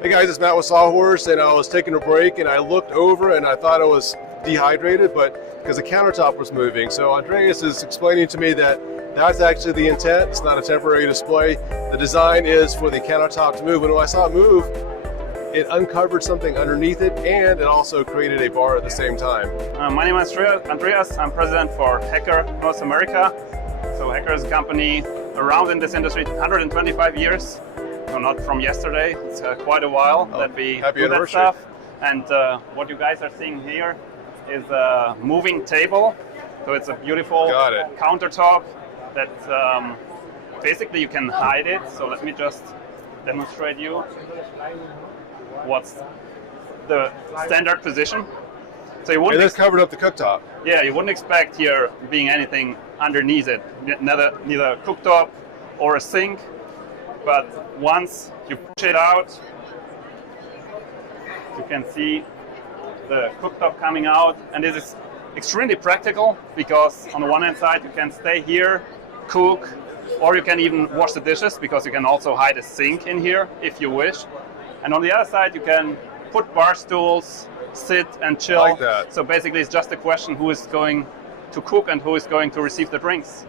Hey guys, it's Matt with Sawhorse, and I was taking a break and I looked over and I thought I was dehydrated, but because the countertop was moving. So Andreas is explaining to me that that's actually the intent. It's not a temporary display. The design is for the countertop to move. And when I saw it move, it uncovered something underneath it, and it also created a bar at the same time. My name is Andreas. I'm president for Hackler North America. So Hackler is a company around in this industry 125 years. So not from yesterday. It's quite a while that we do that stuff. And what you guys are seeing here is a moving table. So it's a beautiful countertop that basically you can hide it. So let me just demonstrate you what's the standard position. So you wouldn't. And this covered up the cooktop. Yeah, you wouldn't expect here being anything underneath it, neither a cooktop or a sink. But once you push it out, you can see the cooktop coming out, and this is extremely practical because on the one hand side you can stay here, cook, or you can even wash the dishes because you can also hide a sink in here if you wish. And on the other side you can put bar stools, sit and chill. Like that. So basically it's just a question who is going to cook and who is going to receive the drinks.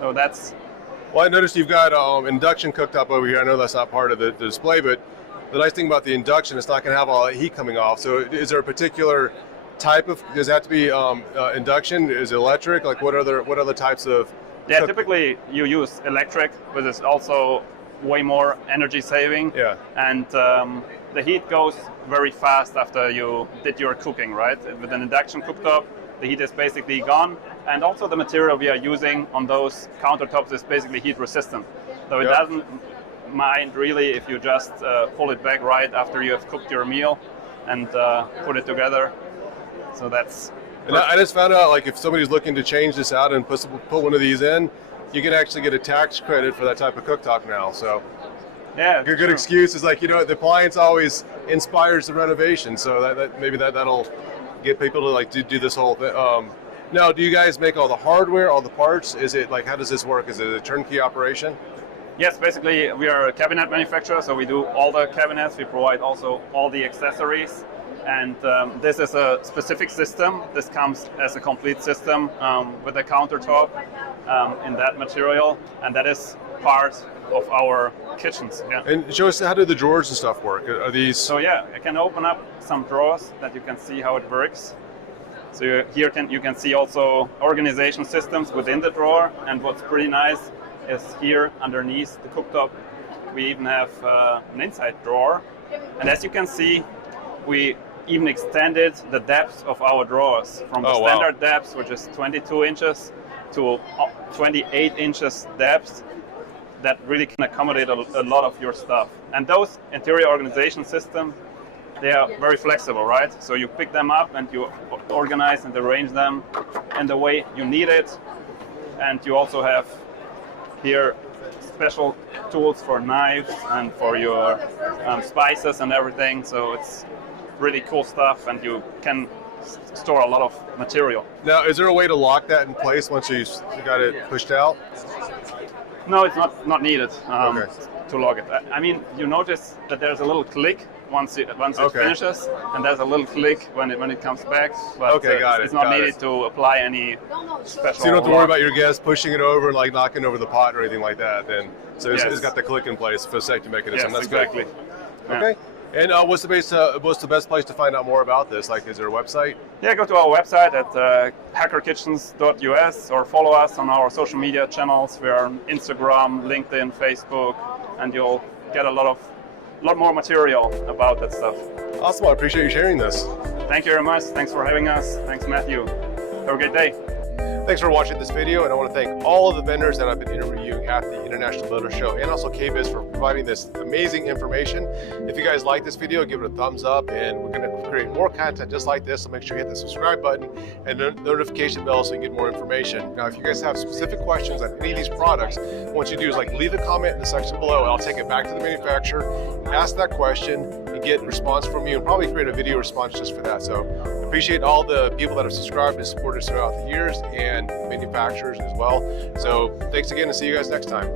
So that's. Well, I noticed you've got induction cooktop over here. I know that's not part of the display, but the nice thing about the induction, it's not going to have all that heat coming off. So is there a particular type of, does it have to be induction? Is it electric? Like what other types of? Yeah, typically you use electric, but it's also way more energy saving. Yeah. And the heat goes very fast after you did your cooking, right? With an induction cooktop, the heat is basically gone. And also the material we are using on those countertops is basically heat resistant. So it doesn't mind really if you just pull it back right after you have cooked your meal and put it together. So that's. And I just found out, like, if somebody's looking to change this out and put one of these in, you can actually get a tax credit for that type of cooktop now. So yeah, a good excuse is like, the appliance always inspires the renovation. So that'll get people to like do this whole thing. Now, do you guys make all the hardware, all the parts? Is it like, how does this work? Is it a turnkey operation? Yes, basically we are a cabinet manufacturer, so we do all the cabinets. We provide also all the accessories. And this is a specific system. This comes as a complete system with a countertop in that material, and that is part of our kitchens. Yeah. And show us, how do the drawers and stuff work? Are these? So yeah, I can open up some drawers that you can see how it works. So here you can see also organization systems within the drawer, and what's pretty nice is here underneath the cooktop we even have an inside drawer, and as you can see we even extended the depth of our drawers from the standard depth, which is 22 inches, to 28 inches depth. That really can accommodate a lot of your stuff. And those interior organization systems, they are very flexible, right? So you pick them up and you organize and arrange them in the way you need it. And you also have here special tools for knives and for your spices and everything. So it's really cool stuff, and you can store a lot of material. Now, is there a way to lock that in place once you got it pushed out? No, it's not needed to lock it. I mean, you notice that there's a little click once it finishes, and there's a little click when it comes back. But it's not needed to apply any special. So you don't have to worry about your guests pushing it over and like knocking over the pot or anything like that. Then, so it's got the click in place for safety mechanism. Yes, that's exactly. Good. Okay. And what's the best place to find out more about this? Like, is there a website? Yeah, go to our website at hackerkitchens.us or follow us on our social media channels. We're on Instagram, LinkedIn, Facebook, and you'll get a lot more material about that stuff. Awesome. I appreciate you sharing this. Thank you very much. Thanks for having us. Thanks, Matthew. Have a great day. Thanks for watching this video, and I want to thank all of the vendors that I've been interviewing at the International Builder Show, and also KBIS for providing this amazing information. If you guys like this video, give it a thumbs up, and we're going to create more content just like this, so make sure you hit the subscribe button and the notification bell so you can get more information. Now, if you guys have specific questions on any of these products, what you do is leave a comment in the section below, and I'll take it back to the manufacturer, ask that question, and get a response from you, and probably create a video response just for that. So appreciate all the people that have subscribed and supported us throughout the years, and manufacturers as well. So thanks again, and see you guys next time.